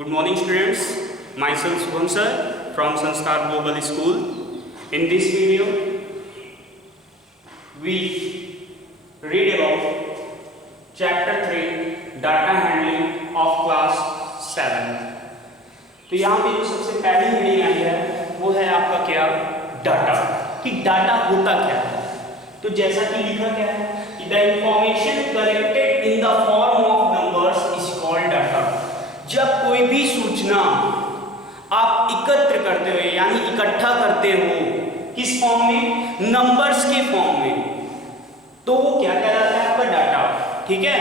Good morning students, myself Shubham sir from Sanskar Global School. In this video, we read about chapter 3 data handling of class 7. तो यहाँ पे जो सबसे पहली heading आई है वो है आपका क्या, डाटा, कि डाटा होता क्या है। तो जैसा कि लिखा क्या है कि the information collected in the form of numbers is called data. जब कोई भी सूचना आप एकत्र करते हो यानी इकट्ठा करते हो किस फॉर्म में, नंबर्स के फॉर्म में, तो वो क्या कहलाता है, आपका डाटा। ठीक है,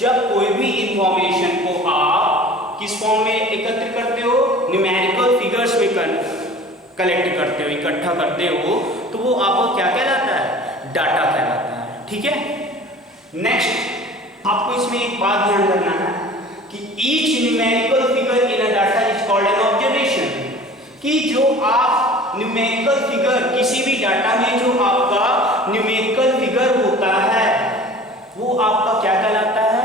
जब कोई भी इंफॉर्मेशन को आप किस फॉर्म में एकत्र करते हो, न्यूमेरिकल फिगर्स में कलेक्ट करते हो, इकट्ठा करते हो, तो वो आपको क्या कहलाता है, डाटा कहलाता है। ठीक है, नेक्स्ट आपको इसमें एक बात ध्यान रखना है कि each numerical figure in a data is called an observation, कि जो आप न्यूमेरिकल फिगर किसी भी डाटा में जो आपका न्यूमेरिकल फिगर होता है वो आपका क्या कहलाता है,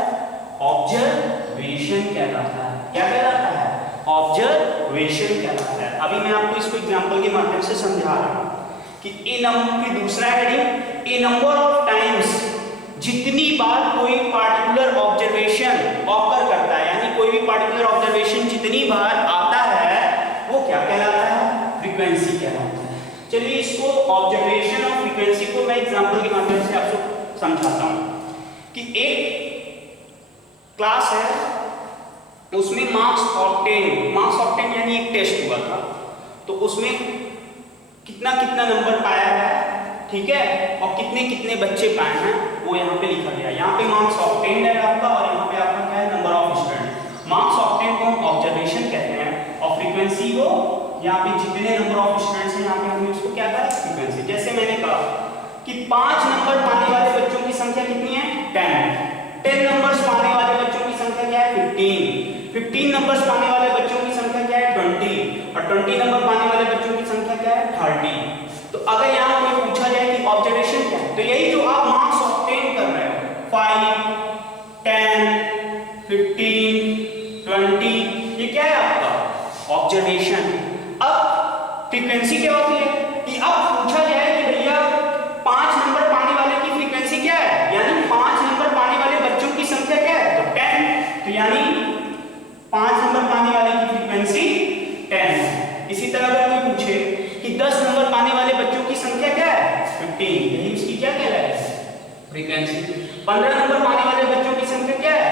ऑब्जर्वेशन कहलाता है। क्या कहलाता है, ऑब्जर्वेशन कहलाता है। अभी मैं आपको इसको एग्जांपल के माध्यम से समझा रहा हूं कि दूसरा heading, A number of times, जितनी बार कोई पार्टिकुलर ऑब्जर्वेशन ऑकर करता है यानी कोई भी पार्टिकुलर ऑब्जर्वेशन जितनी बार आता है वो क्या कहलाता है, फ्रीक्वेंसी कहलाता है। चलिए इसको ऑब्जर्वेशन और फ्रीक्वेंसी को मैं एग्जांपल के माध्यम से आपको समझाता हूं कि एक क्लास है, उसमें मार्क्स ऑब्टेन यानी एक टेस्ट हुआ था, तो उसमें कितना कितना नंबर पाया है, ठीक है, और कितने कितने बच्चे पाए हैं वो यहाँ पे लिखा गया है। यहाँ पे मार्क्स ऑब्टेन्ड है आपका और यहाँ पे आपका क्या है, number of student. Marks obtained को हम ऑब्जर्वेशन कहते हैं और फ्रीक्वेंसी को यहाँ पे जितने नंबर ऑफ स्टूडेंट्स हैं यहाँ पे हमने उसको क्या कहा, फ्रीक्वेंसी। जैसे मैंने कहा कि 5 नंबर पाने वाले बच्चों की संख्या कितनी है, 10 नंबर्स पाने वाले बच्चों की संख्या क्या है, 15 नंबर्स पाने वाले बच्चों की संख्या क्या है, 20 और 20 नंबर पाने वाले बच्चों की संख्या क्या है, 30। तो अगर यहाँ कोई पूछा जाए कि ऑब्जर्वेशन क्या है, तो यही जो आप मार्क्स ऑब्टेन कर रहे हो, 5, 10, 15, 20, ये क्या है आपका ऑब्जर्वेशन। अब फ्रीक्वेंसी क्या होती है कि अब पूछा जाए कि भैया 5 नंबर पाने वाले की फ्रीक्वेंसी क्या है, यानी 5 नंबर पाने वाले बच्चों की संख्या क्या है, तो 10, तो यानी 5 नंबर पाने वाले की फ्रीक्वेंसी 10। इसी तरह अगर कोई पूछे कि 10 नंबर पाने वाले बच्चों की संख्या क्या है, 15, यही उसकी क्या कहलाएगी, फ्रीक्वेंसी। 15 नंबर पाने वाले बच्चों की संख्या क्या है,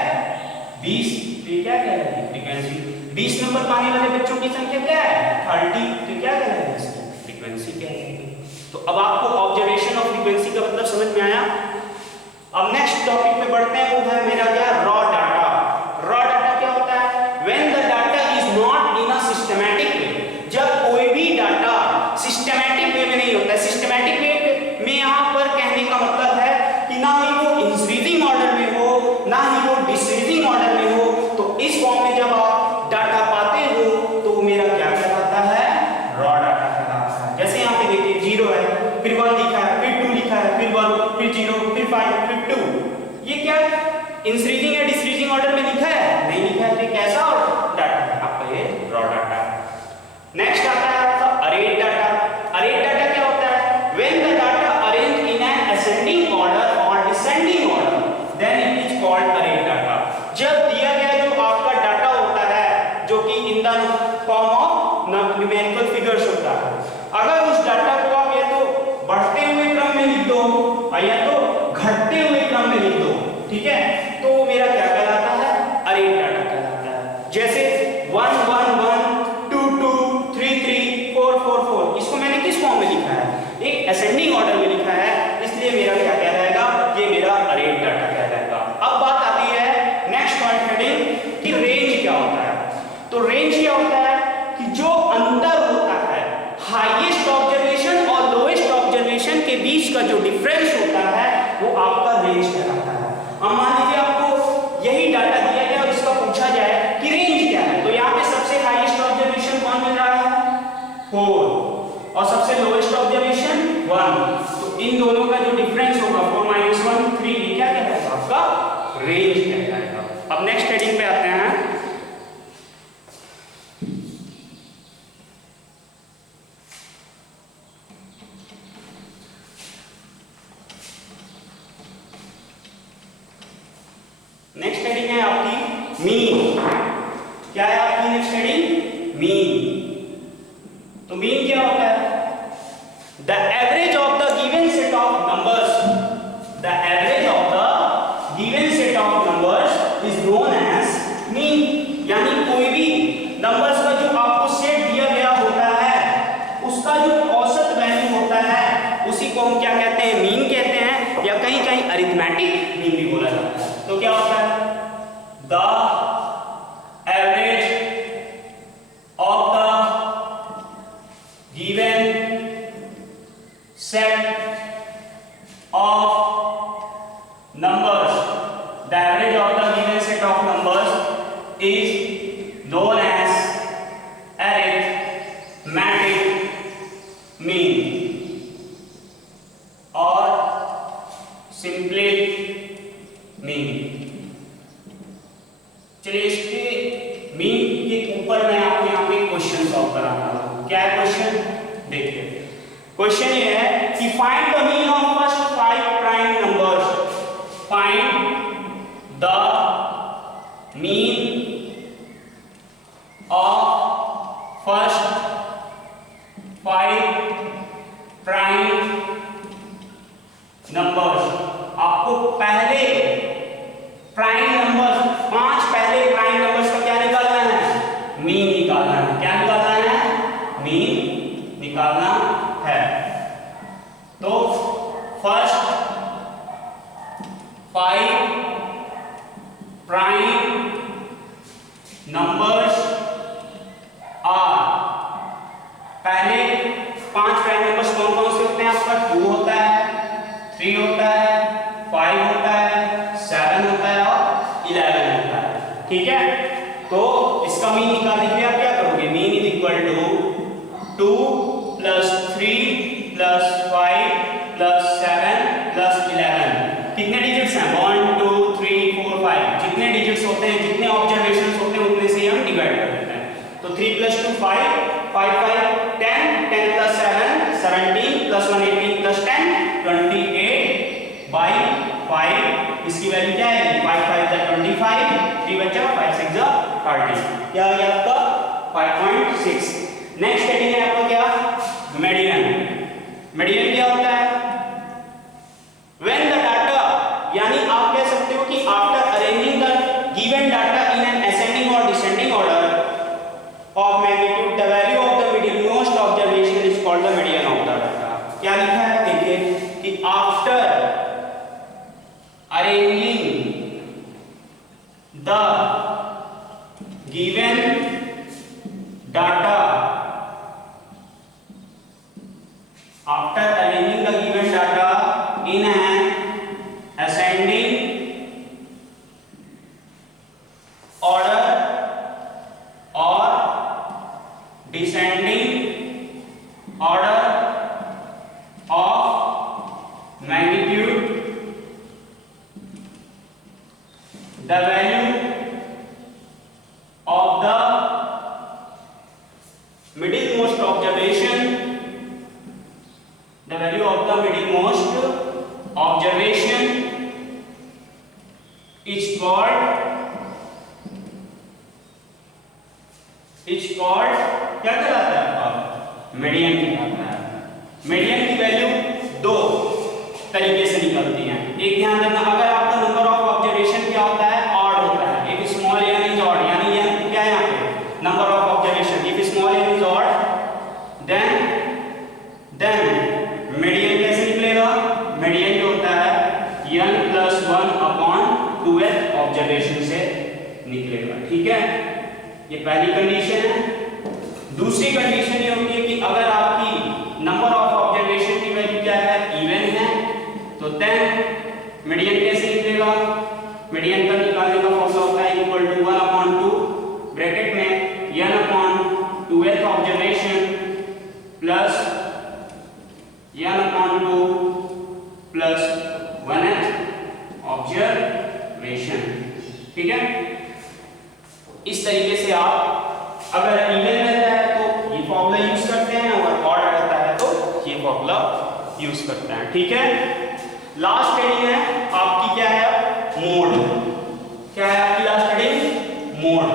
20, ये क्या कहलाएगी, फ्रीक्वेंसी। 20 नंबर पाने वाले बच्चों की संख्या क्या है, 30, तो क्या कहलाएगी, इसकी फ्रीक्वेंसी कहलाएगी। तो अब आपको ऑब्जर्वेशन और फ्रीक्वेंसी का मतलब समझ में आया। अब नेक्स्ट टॉपिक पे बढ़ते हैं, वो है मेरा क्या, रॉ डाटा। रॉ डाटा क्या होता है, when the data is not in a systematic way, जब कोई भी डाटा सिस्टमैटिक वे में नहीं होता है। सिस्टमैटिक वे में यहाँ पर कहने का मतलब है कि ना ही वो इंक्रीजिंग ऑर्डर में हो ना ही वो डिक्रीजिंग ऑर्डर में हो, तो इस फॉर्म में जब आप डाटा पाते हो तो वो मेरा क्या कहलाता है, रॉ डाटा कहलाता है। जैसे यहाँ पे देखिए 0 है, फिर 1 लिखा है, फिर 2 लिखा है, फिर 1, फिर 0, फिर 5, फिर 2, ये क्या इंक्रीजिंग या डिक्रीजिंग ऑर्डर में लिखा है, नहीं लिखा है, तो कैसा डाटा है आपका, ये रॉ डाटा। नेक्स्ट आता है आपका अरेड डाटा। अरेड डाटा क्या होता है, when the data arrange in an ascending order और descending order then it is called arrayed data. जब दिया गया जो आपका डाटा होता है जो कि in the form of numerical figures होता है, अगर उस डाटा को आप या तो बढ़ते हुए क्रम में लिख दो या तो घटते हुए क्रम में लिख दो, ठीक है, तो मेरा क्या कहलाता है, अरेड डाटा कहलाता है। जैसे 1 1 1 2 2 3 3 4 4 4, इसको मैंने किस फॉर्म में लिखा है, एक असेंडिंग ऑर्डर में लिखा है, इसलिए मेरा क्या कहलाएगा, ये मेरा अरेड डाटा कहलाएगा। अब बात आती है नेक्स्ट पॉइंट हेडिंग कि रेंज क्या होता है। तो रेंज क्या होता है कि जो अंतर होता है हाईएस्ट ऑब्जर्वेशन और लोएस्ट ऑब्जर्वेशन के बीच का जो डिफरेंस होता है वो आपका रेंज कहलाता है। अब मान लीजिए आपको यही डाटा दिया गया और इसका पूछा जाए कि रेंज क्या है, तो यहाँ पे सबसे हाईएस्ट ऑब्जर्वेशन कौन मिल रहा है, 4, और सबसे लोएस्ट ऑब्जर्वेशन 1, तो इन दोनों का जो डिफरेंस होगा 4 - 1 3, ये क्या कहलाएगा, आपका रेंज कहलाएगा। अब नेक्स्ट हेडिंग पे आते हैं, क्या है आपकी नेक्स्ट हेडिंग? मीन। तो मीन क्या होता है? The average of the given set of numbers, the average of the given set of numbers is known as mean. यानी कोई भी नंबर्स का जो आपको सेट दिया गया होता है उसका जो औसत वैल्यू होता है उसी को हम क्या कहते हैं? मीन कहते हैं, या कहीं कहीं अरिथमेटिक मीन भी बोला जाता है। तो क्या होता है? The average of the given set of numbers, the average of the given set of numbers is known as arithmetic mean और सिंपली मीन। चलिए इसके मीन के ऊपर मैं आपको यहाँ पे क्वेश्चन सॉल्व कराना हूं। क्या है क्वेश्चन? देखिए क्वेश्चन ये है कि find the mean of first 5 prime numbers. Find the mean of first 5 prime numbers. आपको पहले प्राइम नंबर्स, 5 पहले प्राइम नंबर्स का क्या निकालना है? मीन निकालना है। क्या निकालना है? मीन निकालना है। तो फर्स्ट 5 प्राइम नंबर्स आर, पहले 5 प्राइम नंबर्स कौन कौन से होते हैं आपका? 2 होता है, 3 होता है, 5 होता है, 7 होता है और 11 होता है। ठीक है, तो इसका मीन निकालने के लिए आप क्या करोगे? Mean is equal to 2 plus 3 plus 5 plus 7 plus 11। कितने डिजिट्स हैं? 1 2 3 4 5। जितने डिजिट्स होते हैं, जितने ऑब्जर्वेशंस होते हैं उतने से हम डिवाइड कर देते हैं। तो 3 plus 2 5, 5 5 10, 10 plus 7 17 plus 1 18 plus 10 28 by 5। इसकी वैल्यू क्या है? 5 5 जा 25, 3 बचा 5 6 जा 30। क्या आ गया आपका? 5.6। नेक्स्ट हेडिंग है आपका क्या? मीडियन। मीडियन क्या होता है? व्हेन द डाटा, यानी आप कह सकते हो कि after arranging the given data in an ascending और descending order of magnitude, the value of the middlemost observation is called the median of the data। क्या लिखा है? देखिए कि after arranging the given data, after arranging the given data in an ascending order or descending order of magnitude, the value of the middlemost observation, the value of the middlemost observation is called क्या कहलाता है आपका? Median कहलाता है। Median की value 2 तरीके से निकलती है। एक ध्यान रखना, अगर आपका नंबर ऑफ ऑब्जर्वेशन क्या होता है? ऑड होता है। If small n is odd, यानी n क्या है यहाँ पे? Number of observation. If small n is odd then median कैसे निकलेगा? मीडियन जो होता है n + 1/2th ऑब्जर्वेशन से निकलेगा। ठीक है, ये पहली कंडीशन है। दूसरी कंडीशन ये होती है कि अगर आपकी नंबर ऑफ ऑब्जर्वेशन की वैल्यू क्या है? इवन है, तो देन मीडियन कैसे निकलेगा? मीडियन का निकालने का फॉर्मूला होता है इक्वल टू 1/2 ब्रैकेट में n/2th observation plus n/2 plus 1th observation. ठीक है, इस तरीके से आप अगर इवन रहता है तो ये फॉर्मूला यूज करते हैं, और ऑड रहता है तो ये फॉर्मूला यूज करते हैं। ठीक है, लास्ट हेडिंग है आपकी क्या है? मोड। क्या है आपकी last heading? Mode.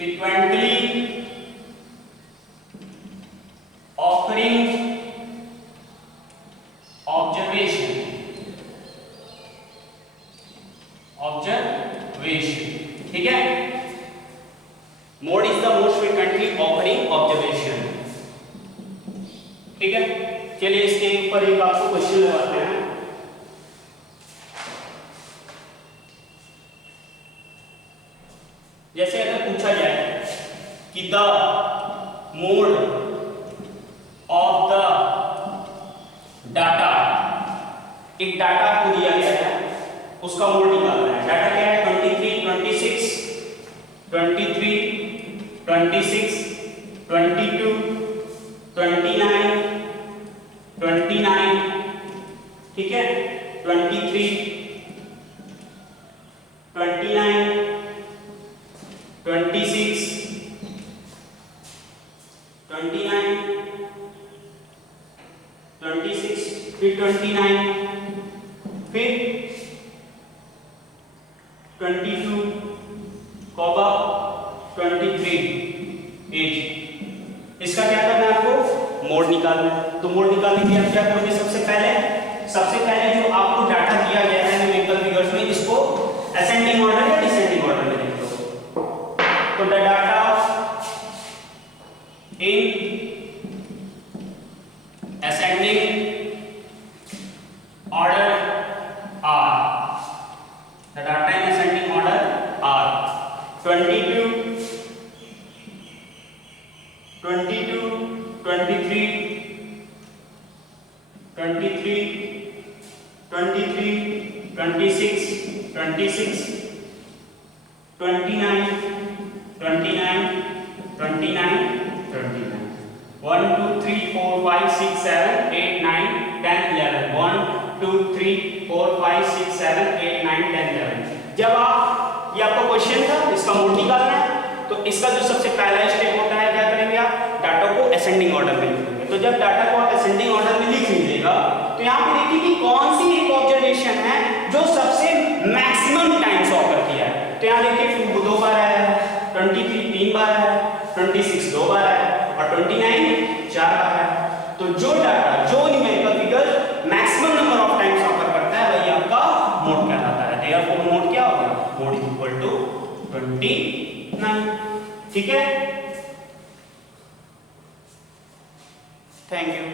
frequently occurring observation, ठीक है। Mode is the most frequently occurring observation, ठीक है। चलिए इसके ऊपर एक आपको क्वेश्चन लगाते हैं। जैसे अगर पूछा जाए कि the mode of the data, एक डाटा आपको दिया गया है, उसका मोड निकालना है। डाटा क्या है? 23, 26, 23, 26, 22, 29, 29, ठीक है, 23, 29, 26, 29, 26, फिर 29, फिर 22, 23, 8। इसका क्या करना है आपको? मोड निकालना है। तो मोड निकालने के लिए आप क्या करोगे? सबसे पहले जो आपको डाटा दिया गया है न्यूमेरिकल फिगर्स में, इसको असेंडिंग ऑर्डर या डिसेंडिंग ऑर्डर में लिख लो। तो the data in ascending order are, the data in ascending order are 22, 23, 23, 23, 26, 26, 29, 29, 29, 29, 1 2 3 4 5 6 7 8 9 10 11, 1 2 3 4 5 6 7 8 9 10 11। जब आप, ये आपका क्वेश्चन था, इसका मोड निकालना है, तो इसका जो सबसे पहला स्टेप होता है, क्या करेंगे आप? डाटा को असेंडिंग ऑर्डर में लिखेंगे। तो जब डाटा को आप असेंडिंग ऑर्डर में लिख लीजिएगा, तो यहाँ पे देखिए कि कौन सी एक ऑब्जर्वेशन है जो सबसे मैक्सिमम टाइम्स ऑकर किया है। तो यहाँ देखिए 2 2 बार आया है, 23 3 बार आया है, 26 2 बार आया है, और 29 4 बार आया है। तो जो डाटा, जो numerical figure maximum number of times occur करता है, वही आपका मोड कहलाता है। देयरफॉर मोड क्या हो गया? मोड इज इक्वल टू 29, ठीक है। Thank you.